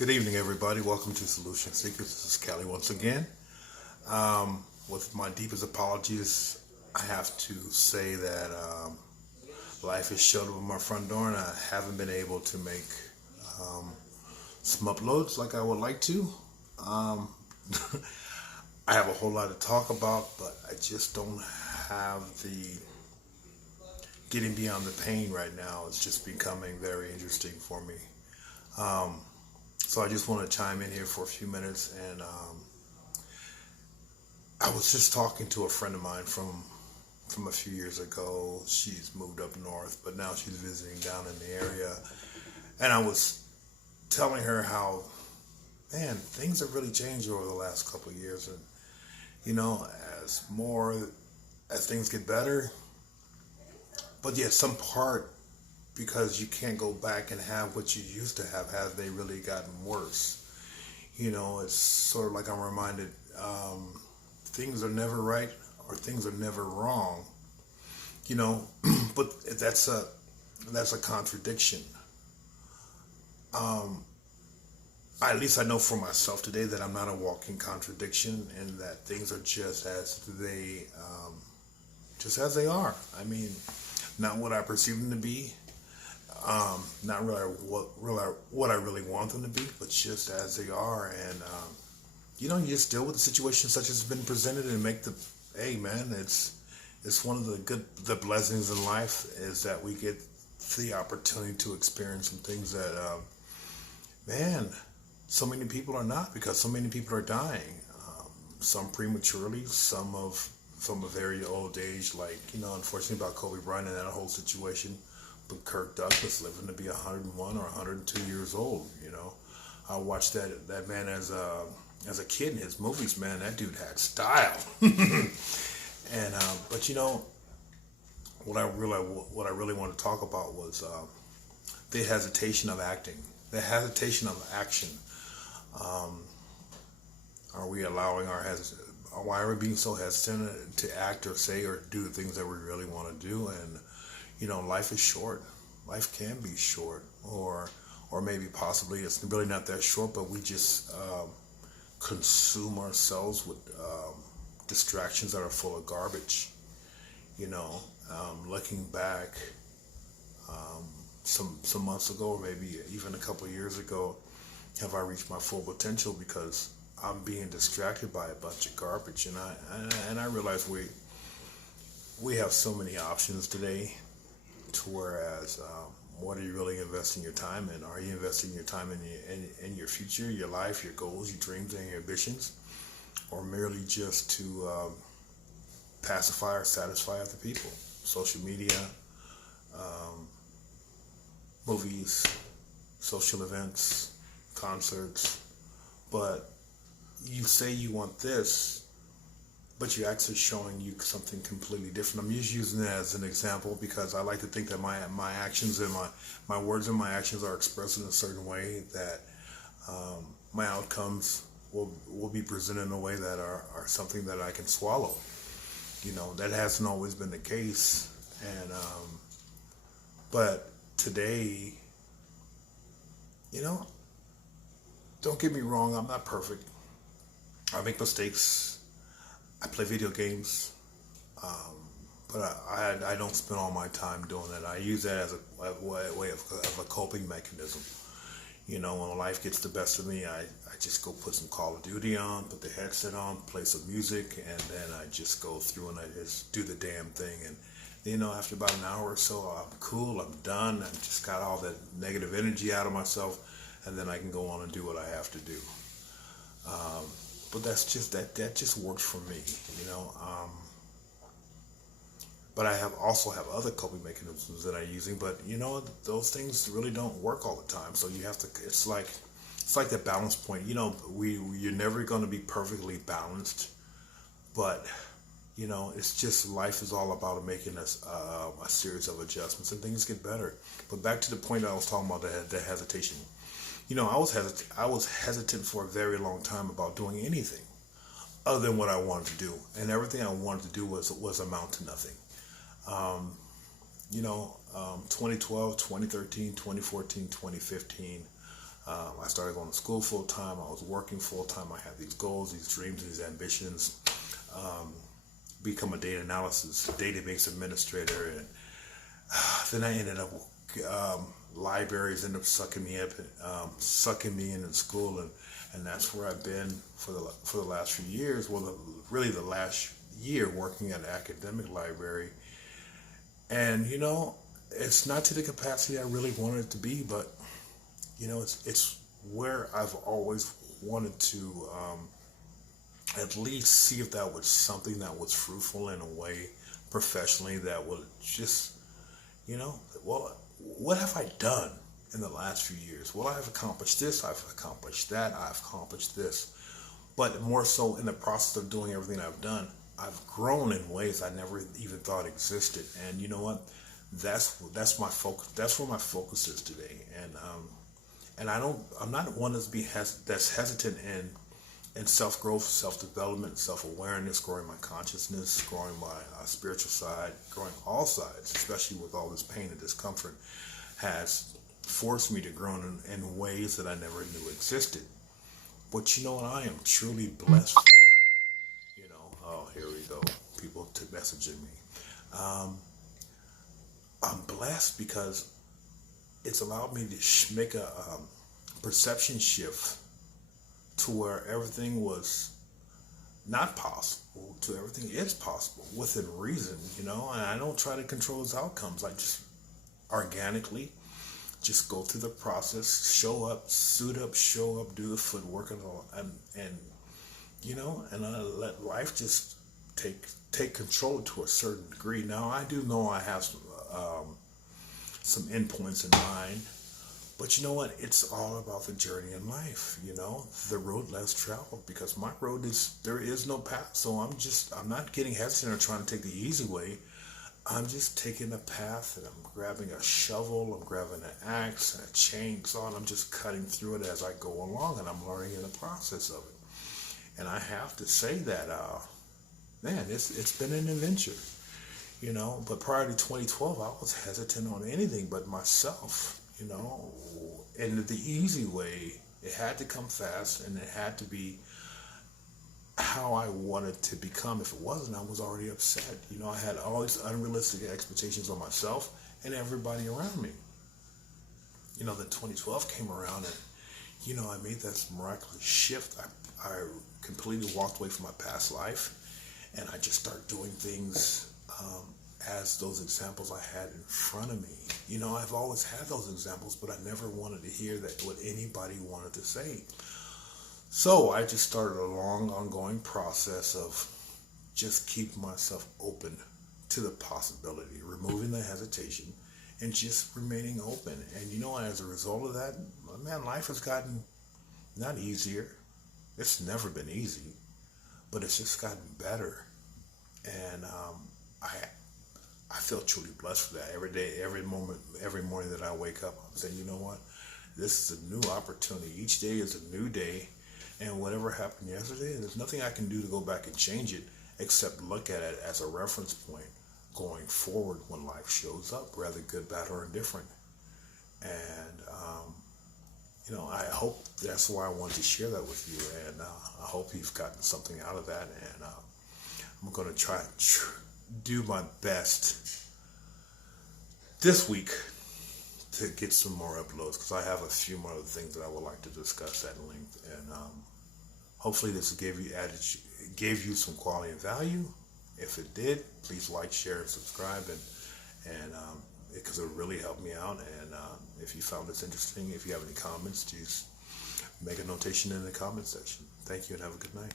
Good evening, everybody. Welcome to Solution Seekers. This is Kelly once again. With my deepest apologies, I have to say that life has showed up at my front door, and I haven't been able to make um, some uploads like I would like to. Um, I have a whole lot to talk about, but I just don't have the getting beyond the pain right now. It's just becoming very interesting for me. Um, So I just want to chime in here for a few minutes. And I was just talking to a friend of mine from a few years ago. She's moved up north, but now she's visiting down in the area. And I was telling her how, man, things have really changed over the last couple of years. And you know, as more as things get better, but yet some part because you can't go back and have what you used to have they really gotten worse? You know, it's sort of like I'm reminded, things are never right or things are never wrong. You know, but that's a contradiction. Um, at least I know for myself today that I'm not a walking contradiction, and that things are just as they are. I mean, not what I perceive them to be, not really what I really want them to be, but just as they are. And you know, you just deal with the situation such as it's been presented and make the, hey man, it's one of the blessings in life is that we get the opportunity to experience some things that man, so many people are not, because so many people are dying. Some prematurely, from a very old age, like, you know, unfortunately about Kobe Bryant and that whole situation. But Kirk Douglas living to be 101 or 102 years old. You know, I watched that man as a kid in his movies. Man, that dude had style. And but you know, what I really want to talk about was the hesitation of acting, the hesitation of action. Um, are we allowing why are we being so hesitant to act or say or do the things that we really want to do? And you know, life is short. Life can be short, or maybe possibly it's really not that short, but we just consume ourselves with distractions that are full of garbage. You know, looking back, um, some months ago, or maybe even a couple of years ago, have I reached my full potential because I'm being distracted by a bunch of garbage? And I realize we have so many options today. To whereas, what are you really investing your time in? Are you investing your time in your future, your life, your goals, your dreams, and your ambitions, or merely just to pacify or satisfy other people? Social media, um, movies, social events, concerts. But you say you want this, but you're actually showing you something completely different. I'm just using that as an example because I like to think that my actions and my words and my actions are expressed in a certain way that my outcomes will be presented in a way that are something that I can swallow. You know, that hasn't always been the case. And but today, you know, don't get me wrong, I'm not perfect. I make mistakes. I play video games, um, but I don't spend all my time doing that. I use that as a way of a coping mechanism. You know, when life gets the best of me, I just go put some Call of Duty on, put the headset on, play some music, and then I just go through and I just do the damn thing. And, you know, after about an hour or so, I'm cool, I'm done, I've just got all that negative energy out of myself, and then I can go on and do what I have to do. Um, but that just works for me, you know. But I also have other coping mechanisms that I'm using. But you know, those things really don't work all the time. So you have to. It's like that balance point. You know, you're never going to be perfectly balanced, but you know, it's just life is all about making a series of adjustments, and things get better. But back to the point I was talking about, the hesitation. You know, I was hesitant for a very long time about doing anything other than what I wanted to do, and everything I wanted to do was amount to nothing. Um, you know, 2012, 2013, 2014, 2015. I started going to school full time. I was working full time. I had these goals, these dreams, these ambitions. Become a data analysis, database administrator, and then I ended up libraries ended up sucking me in school, and that's where I've been for the last few years. Well, really the last year working at an academic library, and it's not to the capacity I really wanted it to be, but it's where I've always wanted to at least see if that was something that was fruitful in a way professionally that would just, well, what have I done in the last few years? Well, I've accomplished this, I've accomplished that, I've accomplished this. But more so in the process of doing everything I've done, I've grown in ways I never even thought existed. And you know what? That's my focus. That's where my focus is today. And I'm not one that's hesitant in self-growth, self-development, self-awareness, growing my consciousness, growing my spiritual side, growing all sides, especially with all this pain and discomfort, has forced me to grow in ways that I never knew existed. But you know what I am truly blessed for? Oh, here we go. People messaging me. I'm blessed because it's allowed me to make a perception shift to where everything was not possible to everything is possible within reason, and I don't try to control its outcomes. I just organically just go through the process, show up, suit up, show up, do the footwork and all, and I let life just take control to a certain degree. Now I do know I have some endpoints in mind. But you know what? It's all about the journey in life, the road less traveled, because my road there is no path. So I'm not getting hesitant or trying to take the easy way. I'm just taking a path, and I'm grabbing a shovel, I'm grabbing an axe and a chainsaw, and I'm just cutting through it as I go along, and I'm learning in the process of it. And I have to say that, man, it's been an adventure, but prior to 2012, I was hesitant on anything but myself. And the easy way, it had to come fast, and it had to be how I wanted to become. If it wasn't, I was already upset. I had all these unrealistic expectations on myself and everybody around me. Then 2012 came around, and, I made that miraculous shift. I completely walked away from my past life, and I just started doing things as those examples I had in front of me. I've always had those examples, but I never wanted to hear what anybody wanted to say. So I just started a long, ongoing process of just keeping myself open to the possibility, removing the hesitation, and just remaining open. And as a result of that, man, life has gotten not easier. It's never been easy, but it's just gotten better. And I feel truly blessed for that. Every day, every moment, every morning that I wake up, I'm saying, you know what? This is a new opportunity. Each day is a new day. And whatever happened yesterday, there's nothing I can do to go back and change it except look at it as a reference point going forward when life shows up, whether good, bad, or indifferent. And, I hope that's why I wanted to share that with you. And I hope you've gotten something out of that. And I'm going to try and do my best this week to get some more uploads, because I have a few more other things that I would like to discuss at length. And hopefully this gave you some quality and value. If it did, please like, share, and subscribe, and because it really helped me out. And if you found this interesting, if you have any comments, just make a notation in the comment section. Thank you, and have a good night.